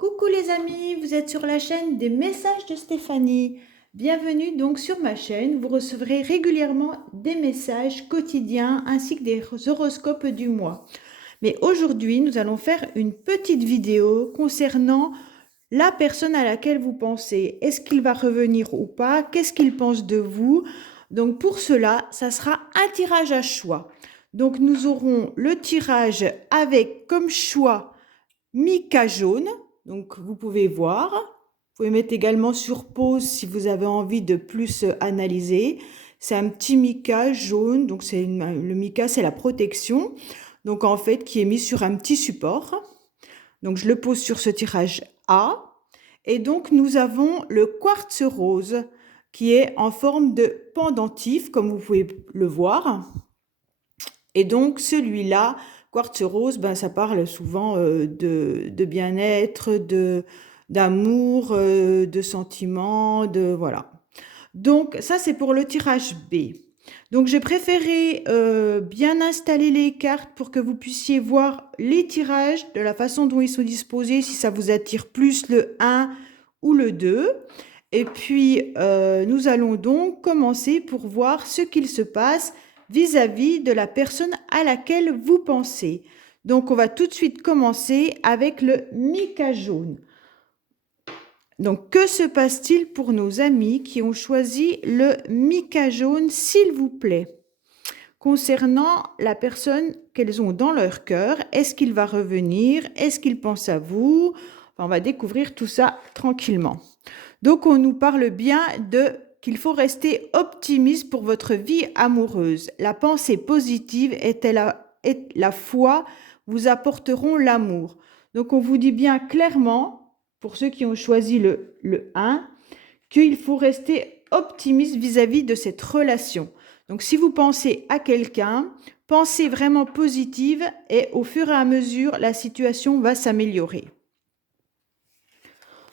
Coucou les amis, vous êtes sur la chaîne des messages de Stéphanie. Bienvenue donc sur ma chaîne, vous recevrez régulièrement des messages quotidiens ainsi que des horoscopes du mois. Mais aujourd'hui, nous allons faire une petite vidéo concernant la personne à laquelle vous pensez. Est-ce qu'il va revenir ou pas? Qu'est-ce qu'il pense de vous? Donc pour cela, ça sera un tirage à choix. Donc nous aurons le tirage avec comme choix Mica jaune. Donc, vous pouvez voir. Vous pouvez mettre également sur pause si vous avez envie de plus analyser. C'est un petit mica jaune. Donc, le mica, c'est la protection. Donc, en fait, qui est mis sur un petit support. Donc, je le pose sur ce tirage A. Et donc, nous avons le quartz rose qui est en forme de pendentif, comme vous pouvez le voir. Et donc, celui-là, quartz rose, ben, ça parle souvent de bien-être, d'amour, de sentiments, voilà. Donc, ça, c'est pour le tirage B. Donc, j'ai préféré bien installer les cartes pour que vous puissiez voir les tirages de la façon dont ils sont disposés, si ça vous attire plus le 1 ou le 2. Et puis, nous allons donc commencer pour voir ce qu'il se passe vis-à-vis de la personne à laquelle vous pensez. Donc, on va tout de suite commencer avec le mica jaune. Donc, que se passe-t-il pour nos amis qui ont choisi le mica jaune, s'il vous plaît? Concernant la personne qu'elles ont dans leur cœur, est-ce qu'il va revenir? Est-ce qu'il pense à vous? Enfin, on va découvrir tout ça tranquillement. Donc, on nous parle bien de qu'il faut rester optimiste pour votre vie amoureuse. La pensée positive et la foi vous apporteront l'amour. Donc, on vous dit bien clairement, pour ceux qui ont choisi le 1, qu'il faut rester optimiste vis-à-vis de cette relation. Donc, si vous pensez à quelqu'un, pensez vraiment positive et au fur et à mesure, la situation va s'améliorer.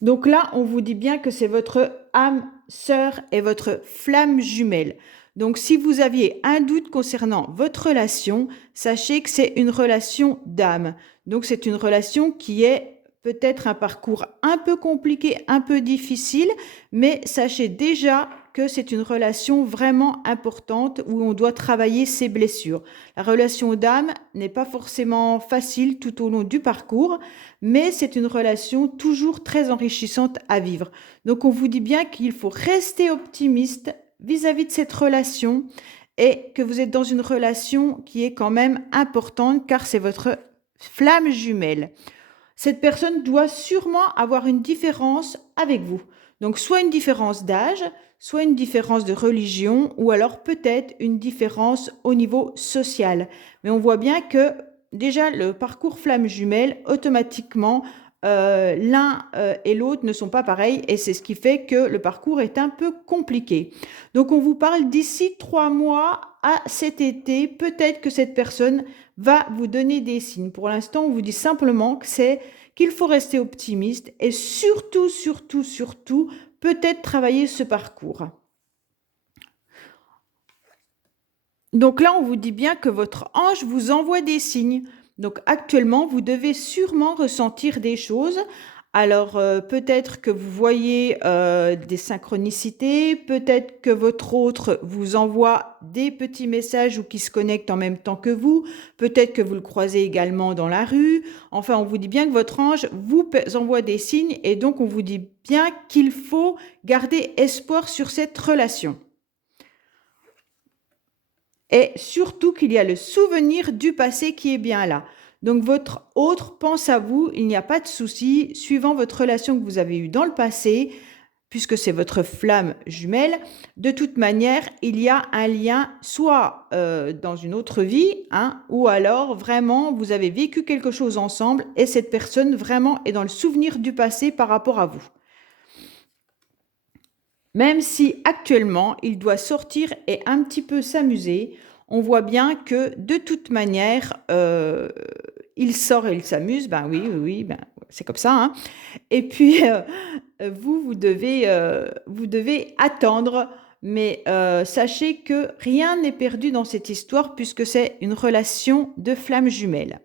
Donc là, on vous dit bien que c'est votre âme sœur et votre flamme jumelle. Donc si vous aviez un doute concernant votre relation, sachez que c'est une relation d'âme. Donc c'est une relation qui est peut-être un parcours un peu compliqué, un peu difficile, mais sachez déjà que c'est une relation vraiment importante où on doit travailler ses blessures. La relation d'âme n'est pas forcément facile tout au long du parcours, mais c'est une relation toujours très enrichissante à vivre. Donc on vous dit bien qu'il faut rester optimiste vis-à-vis de cette relation et que vous êtes dans une relation qui est quand même importante car c'est votre flamme jumelle. Cette personne doit sûrement avoir une différence avec vous. Donc soit une différence d'âge, soit une différence de religion ou alors peut-être une différence au niveau social. Mais on voit bien que déjà le parcours flamme jumelle, automatiquement, l'un et l'autre ne sont pas pareils et c'est ce qui fait que le parcours est un peu compliqué. Donc on vous parle d'ici 3 mois à cet été, peut-être que cette personne va vous donner des signes. Pour l'instant, on vous dit simplement que c'est qu'il faut rester optimiste et surtout, surtout, surtout, peut-être travailler ce parcours. Donc là, on vous dit bien que votre ange vous envoie des signes. Donc actuellement, vous devez sûrement ressentir des choses. Alors peut-être que vous voyez des synchronicités, peut-être que votre autre vous envoie des petits messages ou qui se connectent en même temps que vous, peut-être que vous le croisez également dans la rue. Enfin, on vous dit bien que votre ange vous envoie des signes et donc on vous dit bien qu'il faut garder espoir sur cette relation. Et surtout qu'il y a le souvenir du passé qui est bien là. Donc votre autre pense à vous, il n'y a pas de souci, suivant votre relation que vous avez eue dans le passé, puisque c'est votre flamme jumelle, de toute manière, il y a un lien soit dans une autre vie, hein, ou alors vraiment vous avez vécu quelque chose ensemble et cette personne vraiment est dans le souvenir du passé par rapport à vous. Même si actuellement, il doit sortir et un petit peu s'amuser, on voit bien que de toute manière, il sort et il s'amuse. Ben oui, oui, oui, ben, c'est comme ça, hein. Et puis, vous devez attendre. Mais sachez que rien n'est perdu dans cette histoire puisque c'est une relation de flammes jumelles.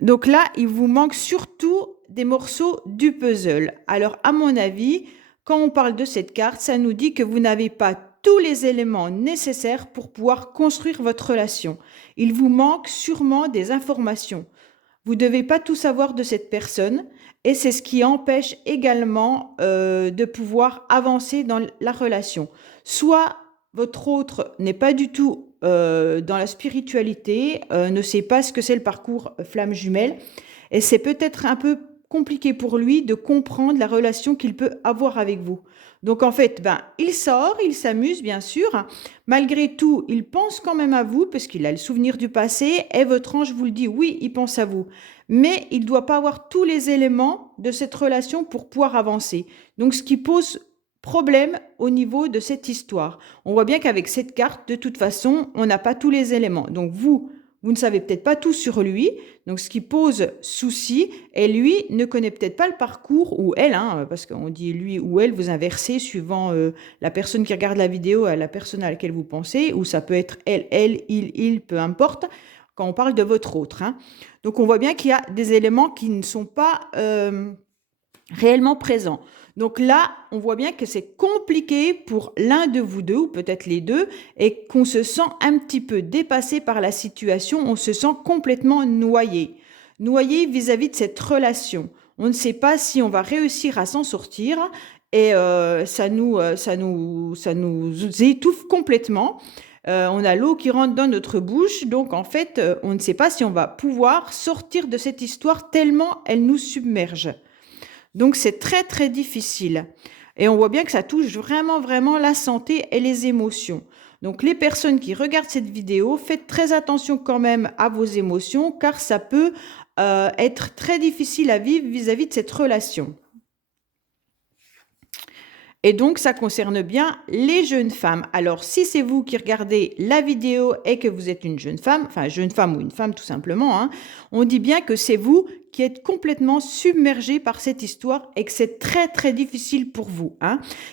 Donc là, il vous manque surtout des morceaux du puzzle. Alors, à mon avis, quand on parle de cette carte, ça nous dit que vous n'avez pas tous les éléments nécessaires pour pouvoir construire votre relation. Il vous manque sûrement des informations. Vous ne devez pas tout savoir de cette personne et c'est ce qui empêche également de pouvoir avancer dans la relation. Soit votre autre n'est pas du tout dans la spiritualité, ne sait pas ce que c'est le parcours flamme jumelle et c'est peut-être un peu compliqué pour lui de comprendre la relation qu'il peut avoir avec vous. Donc en fait, il sort, il s'amuse bien sûr. Malgré tout, il pense quand même à vous parce qu'il a le souvenir du passé et votre ange vous le dit, oui, il pense à vous. Mais il ne doit pas avoir tous les éléments de cette relation pour pouvoir avancer. Donc ce qui pose problème au niveau de cette histoire. On voit bien qu'avec cette carte, de toute façon, on n'a pas tous les éléments. Donc vous ne savez peut-être pas tout sur lui, donc ce qui pose souci, et lui ne connaît peut-être pas le parcours, ou elle, parce qu'on dit lui ou elle, vous inversez suivant la personne qui regarde la vidéo à la personne à laquelle vous pensez, ou ça peut être elle, il, peu importe, quand on parle de votre autre. Donc on voit bien qu'il y a des éléments qui ne sont pas réellement présents. Donc là, on voit bien que c'est compliqué pour l'un de vous deux, ou peut-être les deux, et qu'on se sent un petit peu dépassé par la situation, on se sent complètement noyé. Noyé vis-à-vis de cette relation. On ne sait pas si on va réussir à s'en sortir, et ça nous étouffe complètement. On a l'eau qui rentre dans notre bouche, donc en fait, on ne sait pas si on va pouvoir sortir de cette histoire tellement elle nous submerge. Donc c'est très très difficile. Et on voit bien que ça touche vraiment vraiment la santé et les émotions. Donc les personnes qui regardent cette vidéo, faites très attention quand même à vos émotions car ça peut être très difficile à vivre vis-à-vis de cette relation. Et donc, ça concerne bien les jeunes femmes. Alors, si c'est vous qui regardez la vidéo et que vous êtes une jeune femme, enfin, jeune femme ou une femme tout simplement, on dit bien que c'est vous qui êtes complètement submergé par cette histoire et que c'est très, très difficile pour vous.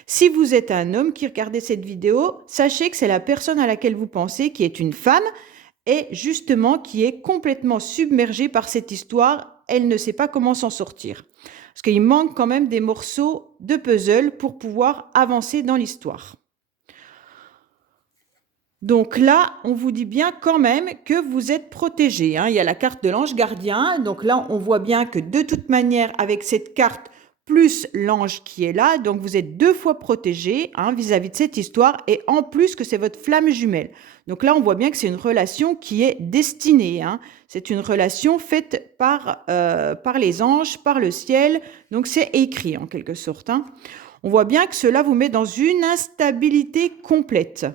Si vous êtes un homme qui regardez cette vidéo, sachez que c'est la personne à laquelle vous pensez qui est une femme et justement qui est complètement submergée par cette histoire. Elle ne sait pas comment s'en sortir. Parce qu'il manque quand même des morceaux de puzzle pour pouvoir avancer dans l'histoire. Donc là, on vous dit bien quand même que vous êtes protégé. Il y a la carte de l'ange gardien. Donc là, on voit bien que de toute manière, avec cette carte, plus l'ange qui est là, donc vous êtes 2 fois protégé vis-à-vis de cette histoire. Et en plus que c'est votre flamme jumelle. Donc là, on voit bien que c'est une relation qui est destinée. C'est une relation faite par les anges, par le ciel. Donc c'est écrit en quelque sorte. On voit bien que cela vous met dans une instabilité complète.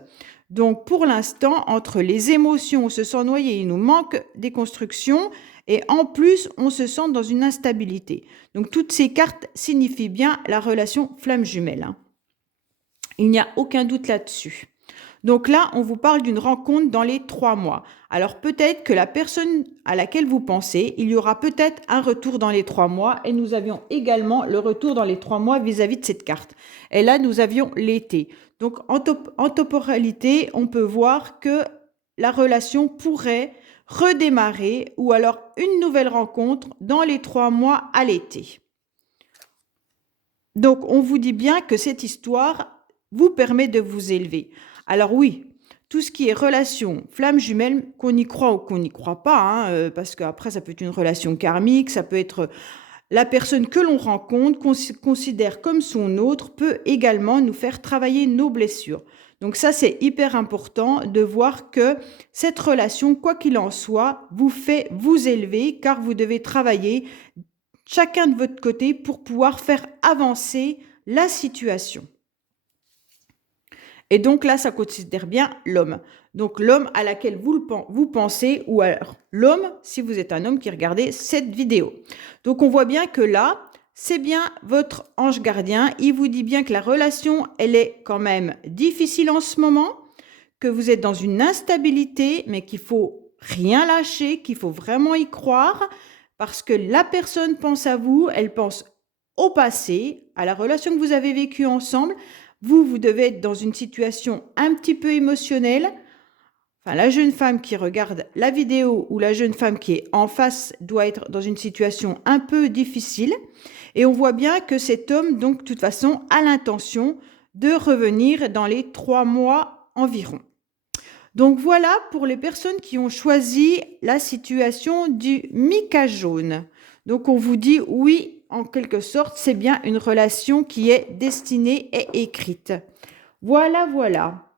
Donc pour l'instant, entre les émotions, on se sent noyé, il nous manque des constructions et en plus, on se sent dans une instabilité. Donc toutes ces cartes signifient bien la relation flamme jumelle. Il n'y a aucun doute là-dessus. Donc là, on vous parle d'une rencontre dans les 3 mois. Alors peut-être que la personne à laquelle vous pensez, il y aura peut-être un retour dans les 3 mois et nous avions également le retour dans les 3 mois vis-à-vis de cette carte. Et là, nous avions l'été. Donc en temporalité, on peut voir que la relation pourrait redémarrer ou alors une nouvelle rencontre dans les 3 mois à l'été. Donc on vous dit bien que cette histoire vous permet de vous élever. Alors oui, tout ce qui est relation flamme jumelle, qu'on y croit ou qu'on n'y croit pas, parce qu'après ça peut être une relation karmique, ça peut être la personne que l'on rencontre, qu'on considère comme son autre, peut également nous faire travailler nos blessures. Donc ça, c'est hyper important de voir que cette relation, quoi qu'il en soit, vous fait vous élever car vous devez travailler chacun de votre côté pour pouvoir faire avancer la situation. Et donc là, ça considère bien l'homme. Donc l'homme à laquelle vous pensez, ou alors l'homme, si vous êtes un homme qui regardez cette vidéo. Donc on voit bien que là, c'est bien votre ange gardien. Il vous dit bien que la relation, elle est quand même difficile en ce moment, que vous êtes dans une instabilité, mais qu'il faut rien lâcher, qu'il faut vraiment y croire, parce que la personne pense à vous, elle pense au passé, à la relation que vous avez vécue ensemble. Vous devez être dans une situation un petit peu émotionnelle. enfin la jeune femme qui regarde la vidéo ou la jeune femme qui est en face doit être dans une situation un peu difficile. Et on voit bien que cet homme, donc, de toute façon, a l'intention de revenir dans les 3 mois environ. Donc voilà pour les personnes qui ont choisi la situation du Mica jaune. Donc on vous dit oui, en quelque sorte, c'est bien une relation qui est destinée et écrite. Voilà, voilà.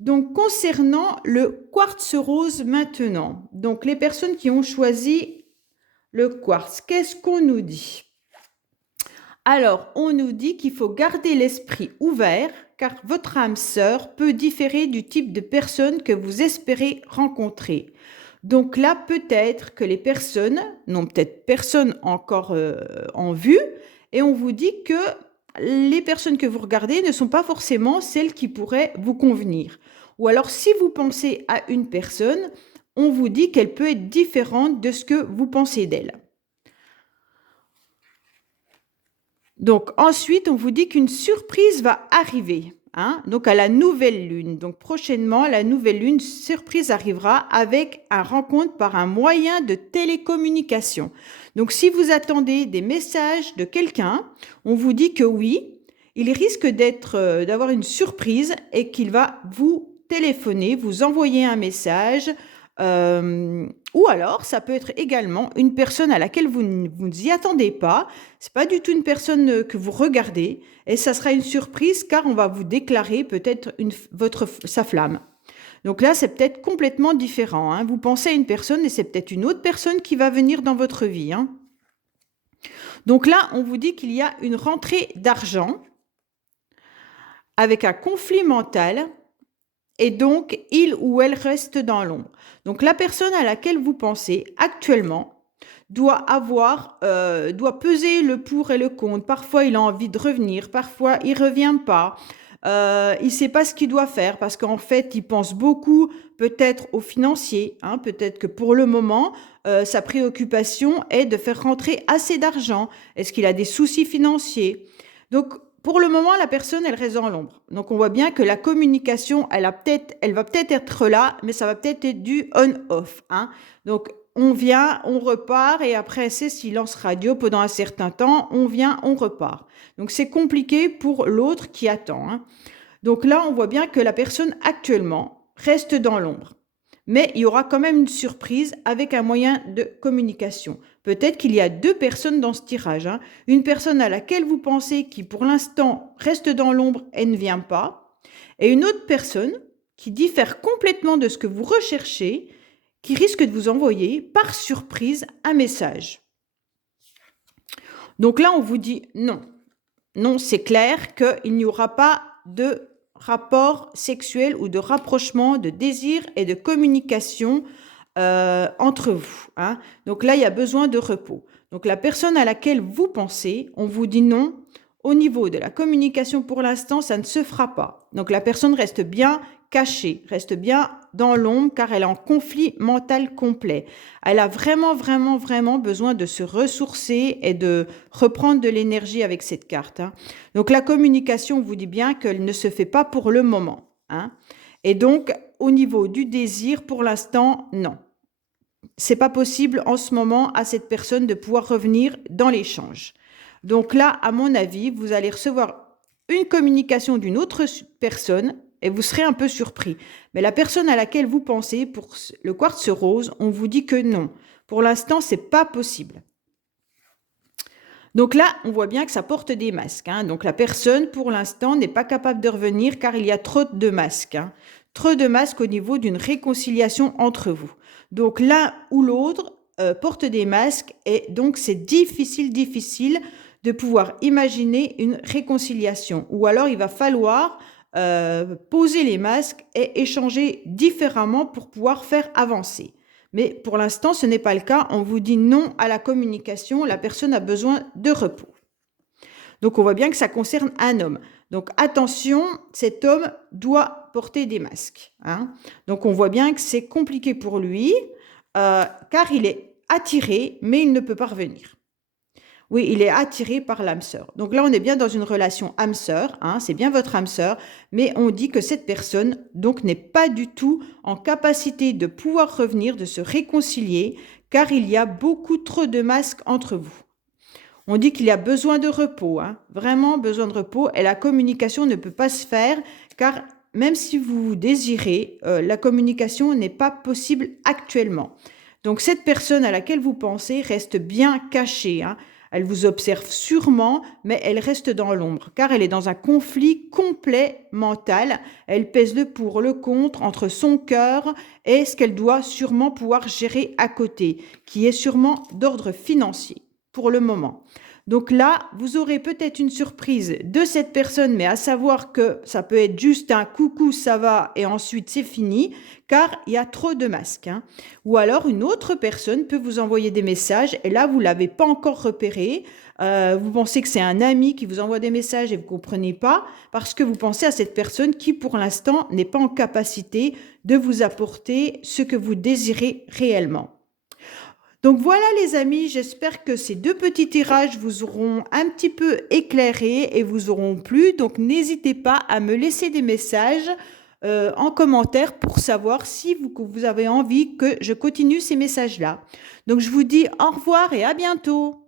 Donc concernant le quartz rose maintenant, donc les personnes qui ont choisi le quartz, qu'est-ce qu'on nous dit? Alors, on nous dit qu'il faut garder l'esprit ouvert car votre âme sœur peut différer du type de personne que vous espérez rencontrer. Donc là, peut-être que les personnes n'ont peut-être personne encore en vue et on vous dit que les personnes que vous regardez ne sont pas forcément celles qui pourraient vous convenir. Ou alors, si vous pensez à une personne, on vous dit qu'elle peut être différente de ce que vous pensez d'elle. Donc ensuite, on vous dit qu'une surprise va arriver, hein, donc à la nouvelle lune. Donc prochainement, la nouvelle lune, surprise arrivera avec un rencontre par un moyen de télécommunication. Donc si vous attendez des messages de quelqu'un, on vous dit que oui, il risque d'avoir une surprise et qu'il va vous téléphoner, vous envoyer un message. Ou alors, ça peut être également une personne à laquelle vous ne vous y attendez pas. C'est pas du tout une personne que vous regardez et ça sera une surprise car on va vous déclarer peut-être sa flamme. Donc là, c'est peut-être complètement différent, hein. Vous pensez à une personne et c'est peut-être une autre personne qui va venir dans votre vie, hein. Donc là, on vous dit qu'il y a une rentrée d'argent avec un conflit mental. Et donc, il ou elle reste dans l'ombre. Donc, la personne à laquelle vous pensez actuellement doit peser le pour et le contre. Parfois, il a envie de revenir, parfois, il revient pas. Il sait pas ce qu'il doit faire parce qu'en fait, il pense beaucoup peut-être au financier, hein, peut-être que pour le moment, sa préoccupation est de faire rentrer assez d'argent. Est-ce qu'il a des soucis financiers? Donc, pour le moment, la personne, elle reste dans l'ombre. Donc, on voit bien que la communication, elle va peut-être être là, mais ça va peut-être être du on-off, hein. Donc, on vient, on repart, et après, c'est silence radio pendant un certain temps. On vient, on repart. Donc, c'est compliqué pour l'autre qui attend, hein. Donc là, on voit bien que la personne, actuellement, reste dans l'ombre. Mais il y aura quand même une surprise avec un moyen de communication. Peut-être qu'il y a 2 personnes dans ce tirage, hein. Une personne à laquelle vous pensez qui pour l'instant reste dans l'ombre et ne vient pas. Et une autre personne qui diffère complètement de ce que vous recherchez, qui risque de vous envoyer par surprise un message. Donc là, on vous dit non. Non, c'est clair qu'il n'y aura pas de rapport sexuel ou de rapprochement, de désir et de communication entre vous, hein. Donc là, il y a besoin de repos. Donc la personne à laquelle vous pensez, on vous dit non. Au niveau de la communication, pour l'instant, ça ne se fera pas. Donc la personne reste bien cachée, reste bien dans l'ombre car elle est en conflit mental complet. Elle a vraiment, vraiment, vraiment besoin de se ressourcer et de reprendre de l'énergie avec cette carte, hein. Donc la communication, on vous dit bien qu'elle ne se fait pas pour le moment, hein. Et donc, au niveau du désir, pour l'instant, non. C'est pas possible en ce moment à cette personne de pouvoir revenir dans l'échange. Donc là, à mon avis, vous allez recevoir une communication d'une autre personne et vous serez un peu surpris. Mais la personne à laquelle vous pensez pour le quartz rose, on vous dit que non. Pour l'instant, c'est pas possible. Donc là, on voit bien que ça porte des masques, hein. Donc la personne, pour l'instant, n'est pas capable de revenir car il y a trop de masques, hein. Trop de masques au niveau d'une réconciliation entre vous. Donc l'un ou l'autre porte des masques et donc c'est difficile de pouvoir imaginer une réconciliation. Ou alors il va falloir poser les masques et échanger différemment pour pouvoir faire avancer. Mais pour l'instant, ce n'est pas le cas. On vous dit non à la communication. La personne a besoin de repos. Donc, on voit bien que ça concerne un homme. Donc, attention, cet homme doit porter des masques, hein. Donc, on voit bien que c'est compliqué pour lui car il est attiré, mais il ne peut pas revenir. Oui, il est attiré par l'âme sœur. Donc là, on est bien dans une relation âme sœur, hein, c'est bien votre âme sœur, mais on dit que cette personne donc n'est pas du tout en capacité de pouvoir revenir, de se réconcilier, car il y a beaucoup trop de masques entre vous. On dit qu'il y a besoin de repos, hein, vraiment besoin de repos, et la communication ne peut pas se faire, car même si vous désirez, la communication n'est pas possible actuellement. Donc cette personne à laquelle vous pensez reste bien cachée, hein. Elle vous observe sûrement, mais elle reste dans l'ombre, car elle est dans un conflit complet mental. Elle pèse le pour, le contre entre son cœur et ce qu'elle doit sûrement pouvoir gérer à côté, qui est sûrement d'ordre financier pour le moment. Donc là, vous aurez peut-être une surprise de cette personne, mais à savoir que ça peut être juste un coucou, ça va, et ensuite c'est fini, car il y a trop de masques, hein. Ou alors une autre personne peut vous envoyer des messages, et là, vous ne l'avez pas encore repéré. Vous pensez que c'est un ami qui vous envoie des messages et vous ne comprenez pas, parce que vous pensez à cette personne qui, pour l'instant, n'est pas en capacité de vous apporter ce que vous désirez réellement. Donc voilà les amis, j'espère que ces deux petits tirages vous auront un petit peu éclairé et vous auront plu. Donc n'hésitez pas à me laisser des messages en commentaire pour savoir si vous avez envie que je continue ces messages-là. Donc je vous dis au revoir et à bientôt.